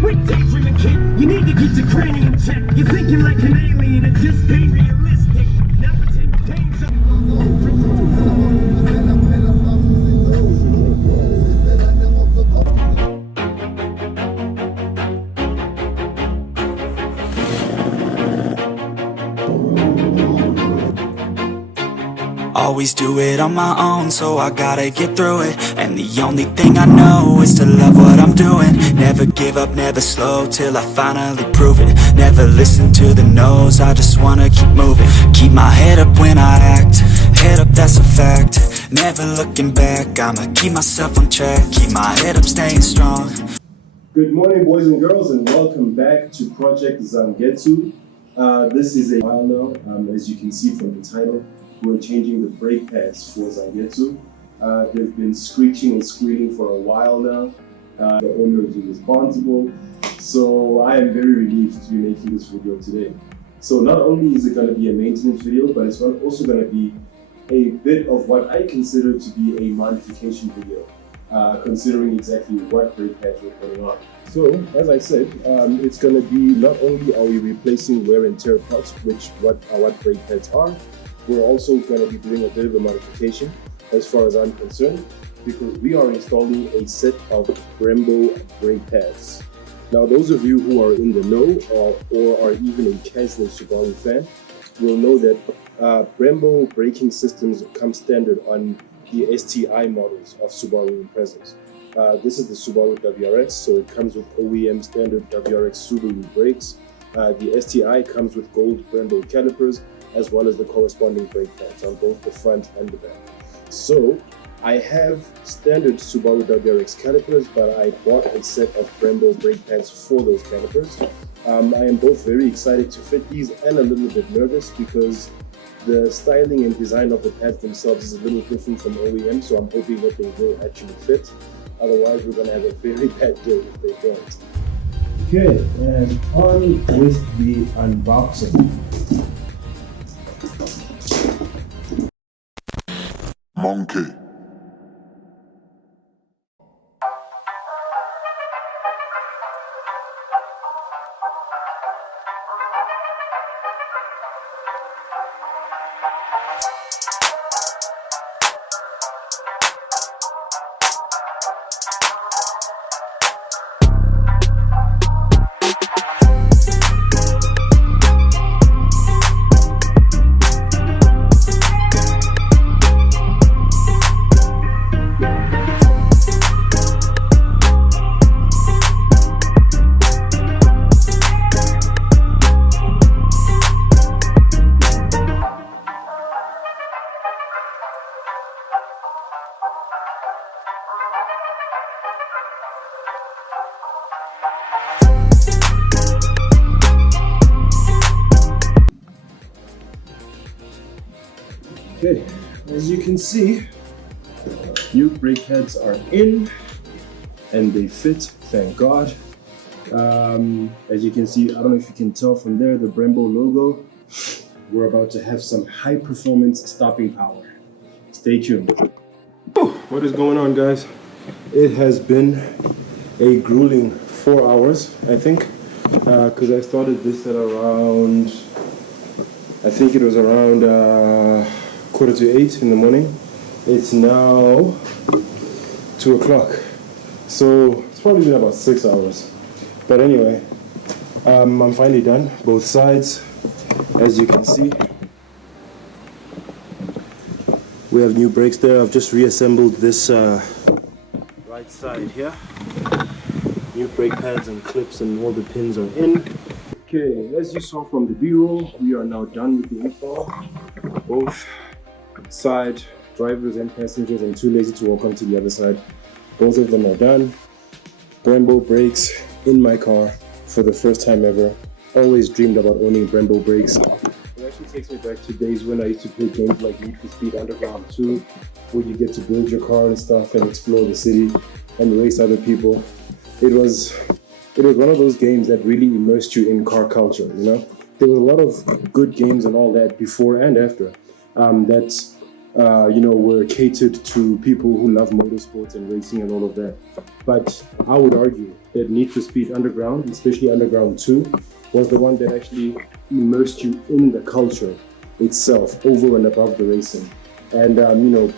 Quit daydreaming, kid. You need to get your cranium checked. You're thinking like an alien. It just ain't realistic. Now pretend pain's up. Always do it on my own, so I gotta get through it. And the only thing I know is to love what I'm doing. Never give up, never slow, till I finally prove it. Never listen to the no's, I just wanna keep moving. Keep my head up when I act, head up, that's a fact. Never looking back, I'ma keep myself on track. Keep my head up, staying strong. Good morning, boys and girls, and welcome back to ProjectZangetsu. This is a while now, as you can see from the title. We're changing the brake pads for Zangetsu. They've been screeching and squealing for a while now. The owner is responsible, so I am very relieved to be making this video today. So not only is it going to be a maintenance video, but it's also going to be a bit of what I consider to be a modification video, considering exactly what brake pads we're putting on. So, as I said, it's going to be not only are we replacing wear and tear parts, what brake pads are, we're also going to be doing a bit of a modification as far as I'm concerned, because we are installing a set of Brembo brake pads. Now, those of you who are in the know or are even a casual Subaru fan will know that Brembo braking systems come standard on the STI models of Subaru Imprezas. This is the Subaru WRX, so it comes with OEM standard WRX Subaru brakes. The STI comes with gold Brembo calipers, as well as the corresponding brake pads on both the front and the back. So I have standard Subaru WRX calipers, but I bought a set of Brembo brake pads for those calipers. I am both very excited to fit these and a little bit nervous because the styling and design of the pads themselves is a little different from OEM, so I'm hoping that they will actually fit. Otherwise, we're going to have a very bad day if they don't. Okay, and on with the unboxing. Monkey. Okay, as you can see, new brake pads are in and they fit, thank God. As you can see, I don't know if you can tell from there, the Brembo logo. We're about to have some high performance stopping power. Stay tuned. What is going on, guys? It has been a grueling 4 hours, I think, because I started this at around, I think it was around 7:45 in the morning. It's now 2 o'clock, so it's probably been about 6 hours. But anyway, I'm finally done, both sides. As you can see, we have new brakes there. I've just reassembled this right side here. New brake pads and clips and all the pins are in. Okay, as you saw from the B-roll, we are now done with the install. Both side drivers and passengers, and too lazy to walk onto the other side. Both of them are done. Brembo brakes in my car for the first time ever. Always dreamed about owning Brembo brakes. It actually takes me back to days when I used to play games like Need for Speed Underground 2, where you get to build your car and stuff and explore the city and race other people. It was one of those games that really immersed you in car culture, you know? There was a lot of good games and all that before and after that were catered to people who love motorsports and racing and all of that. But I would argue that Need for Speed Underground, especially Underground 2, was the one that actually immersed you in the culture itself over and above the racing. And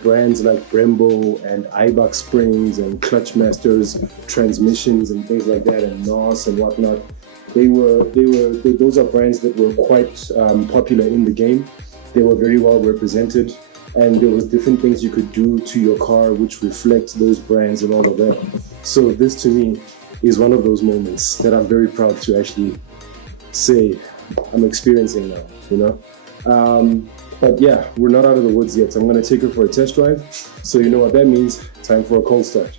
brands like Brembo and Ibach springs and Clutch Masters transmissions and things like that, and NOS and whatnot, those are brands that were quite popular in the game. They were very well represented, and there was different things you could do to your car which reflect those brands and all of that. So this to me is one of those moments that I'm very proud to actually say I'm experiencing now, But yeah, we're not out of the woods yet. I'm gonna take her for a test drive. So you know what that means, time for a cold start.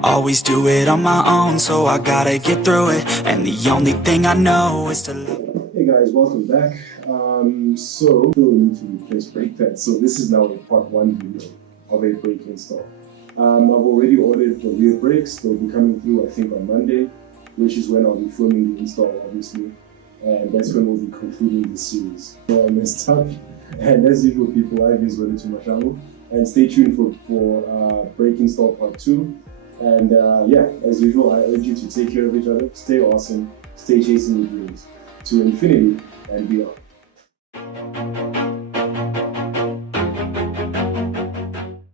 Always do it on my own, so I gotta get through it. And the only thing I know is to love. Hey guys, welcome back. So still need to replace brake pads. So this is now a part 1 video of a brake install. I've already ordered the rear brakes. They'll be coming through, I think, on Monday, which is when I'll be filming the install, obviously. And that's when we'll be concluding this series. So I messed up. And as usual, people, I is ready to Mashango. And stay tuned for brake install part 2. And as usual, I urge you to take care of each other, stay awesome, stay chasing your dreams to infinity and beyond.